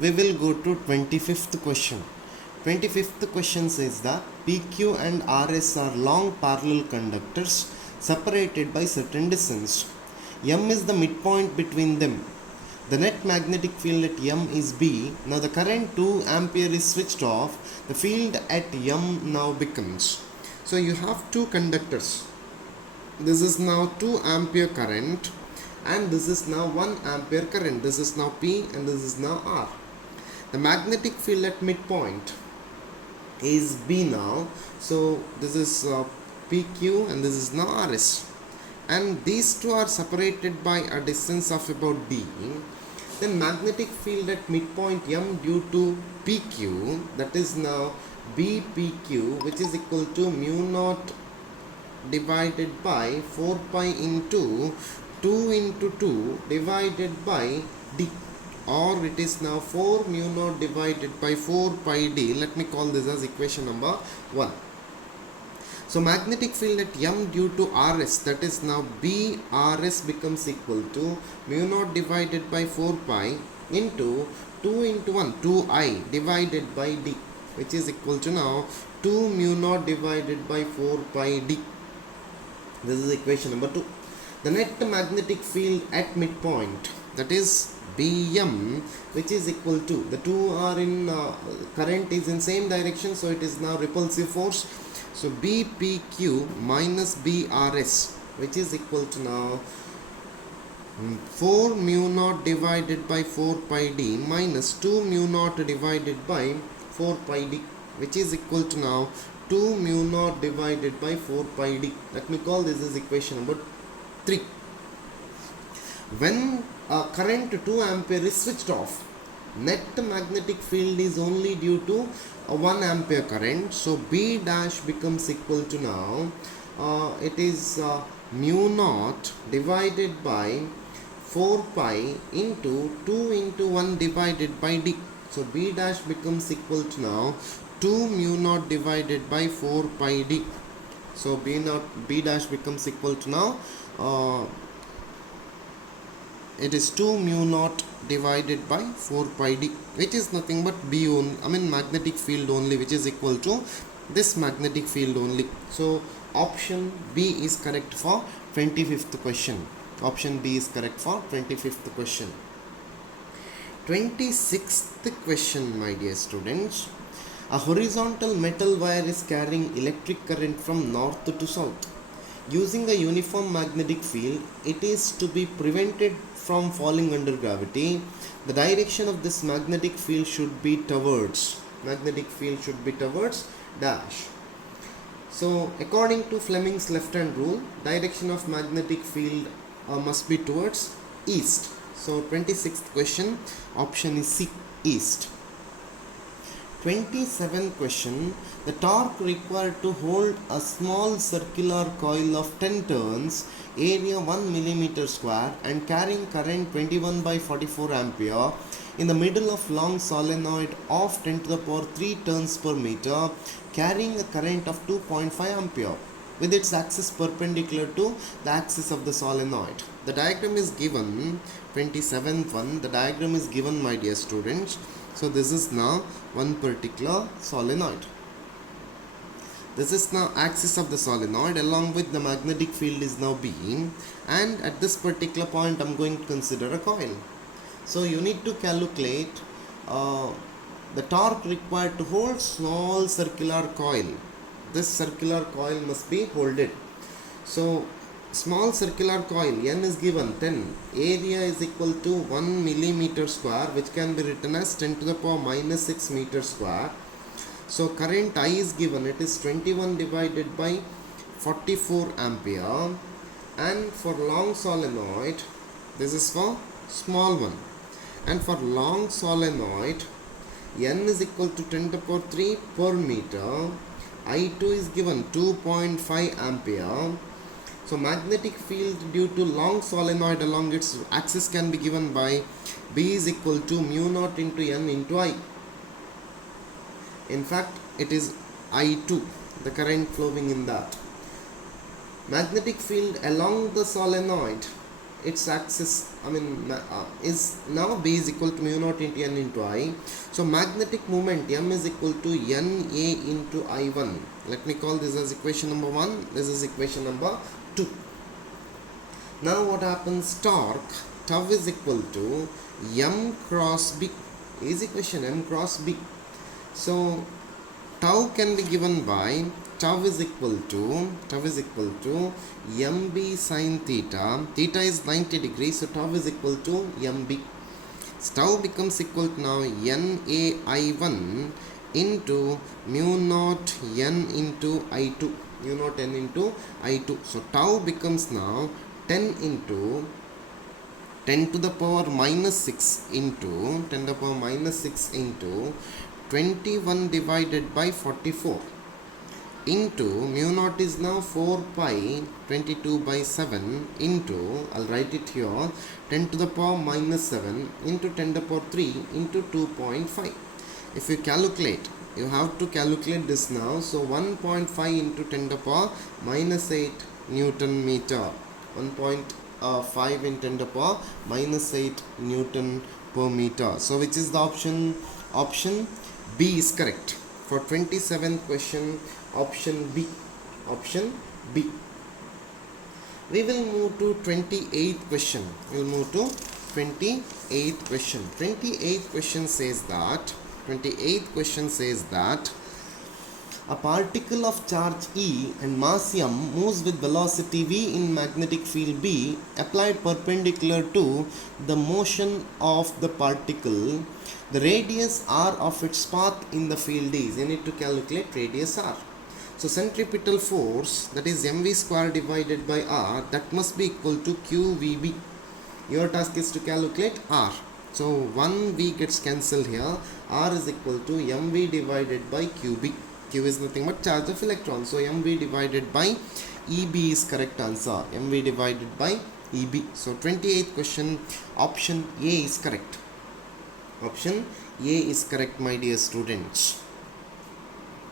We will go to 25th question. 25th question says that PQ and RS are long parallel conductors separated by certain distance. M is the midpoint between them. The net magnetic field at M is B. Now the current 2 ampere is switched off. The field at M now becomes. So you have two conductors. This is now 2 ampere current and this is now 1 ampere current. This is now P and this is now R. The magnetic field at midpoint is B now. So this is PQ and this is now RS. And these two are separated by a distance of about D. Then magnetic field at midpoint M due to PQ, that is now BPQ, which is equal to mu naught divided by 4 pi into 2 into 2 divided by D, or it is now 4 mu naught divided by 4 pi D. Let me call this as equation number 1. So magnetic field at M due to RS, that is now BRS, becomes equal to mu naught divided by 4 pi into 2 into 1 2I divided by D, which is equal to now 2 mu naught divided by 4 pi D. This is equation number 2. The net magnetic field at midpoint, that is Bm, which is equal to, the two are in current is in same direction, so it is now repulsive force. So BPQ minus BRS, which is equal to now 4 mu naught divided by 4 pi D minus 2 mu naught divided by 4 pi D, which is equal to now 2 mu naught divided by 4 pi D. Let me call this as equation number 3. When current 2 ampere is switched off, net magnetic field is only due to a 1 ampere current. So B dash becomes equal to now it is mu naught divided by 4 pi into 2 into 1 divided by D. So B dash becomes equal to now 2 mu naught divided by 4 pi D. So B dash becomes equal to now it is 2 mu naught divided by 4 pi D, which is nothing but B only, magnetic field only, which is equal to this magnetic field only. So option B is correct for 25th question. Option B is correct for 25th question. 26th question, my dear students. A horizontal metal wire is carrying electric current from north to south. Using a uniform magnetic field, it is to be prevented from falling under gravity. The direction of this magnetic field should be towards dash. So according to Fleming's left hand rule, direction of magnetic field must be towards east. So 26th question, option is C, east. 27th question, the torque required to hold a small circular coil of 10 turns, area 1 millimeter square and carrying current 21 by 44 ampere in the middle of long solenoid of 10 to the power 3 turns per meter, carrying a current of 2.5 ampere with its axis perpendicular to the axis of the solenoid. The diagram is given, 27th one, the diagram is given, my dear students. So this is now one particular solenoid. This is now axis of the solenoid, along with the magnetic field is now B, and at this particular point I am going to consider a coil. So you need to calculate the torque required to hold small circular coil. This circular coil must be holded. So small circular coil, N is given 10, area is equal to 1 millimeter square, which can be written as 10 to the power minus 6 meter square. So current I is given, it is 21 divided by 44 ampere, and for long solenoid, this is for small one, and for long solenoid, N is equal to 10 to the power 3 per meter, I2 is given 2.5 ampere. So magnetic field due to long solenoid along its axis can be given by B is equal to mu naught into N into I. In fact, it is I2, the current flowing in that. Magnetic field along the solenoid its axis, is now B is equal to mu naught into N into I. So magnetic moment M is equal to NA into I1. Let me call this as equation number 1. This is equation number 2. Now what happens? Torque tau is equal to M cross B. Easy question, M cross B. So tau can be given by tau is equal to mb sin theta. Theta is 90 degrees, so tau is equal to mb. So tau becomes equal to now NAI1 into mu naught n into I2. Mu naught n into I2. So tau becomes now 10 into 10 to the power minus 6 into 10 to the power minus 6 into 21 divided by 44 into mu naught is now 4 pi 22 by 7 into, I'll write it here, 10 to the power minus 7 into 10 to the power 3 into 2.5. If you calculate, you have to calculate this now. So 1.5 into 10 to the power minus 8 Newton meter. 1.5 in 10 to the power minus 8 Newton per meter. So which is the option? Option B is correct. For 27th question, option B. Option B. We will move to 28th question. We will move to 28th question. 28th question says that a particle of charge E and mass m moves with velocity v in magnetic field B applied perpendicular to the motion of the particle. The radius r of its path in the field is. You need to calculate radius r. So centripetal force, that is mv square divided by r, that must be equal to qvb. Your task is to calculate r. So 1v gets cancelled here. R is equal to mv divided by qb. Q is nothing but charge of electron. So mv divided by EB is correct answer. mv divided by EB. So 28th question, option A is correct. Option A is correct, my dear students.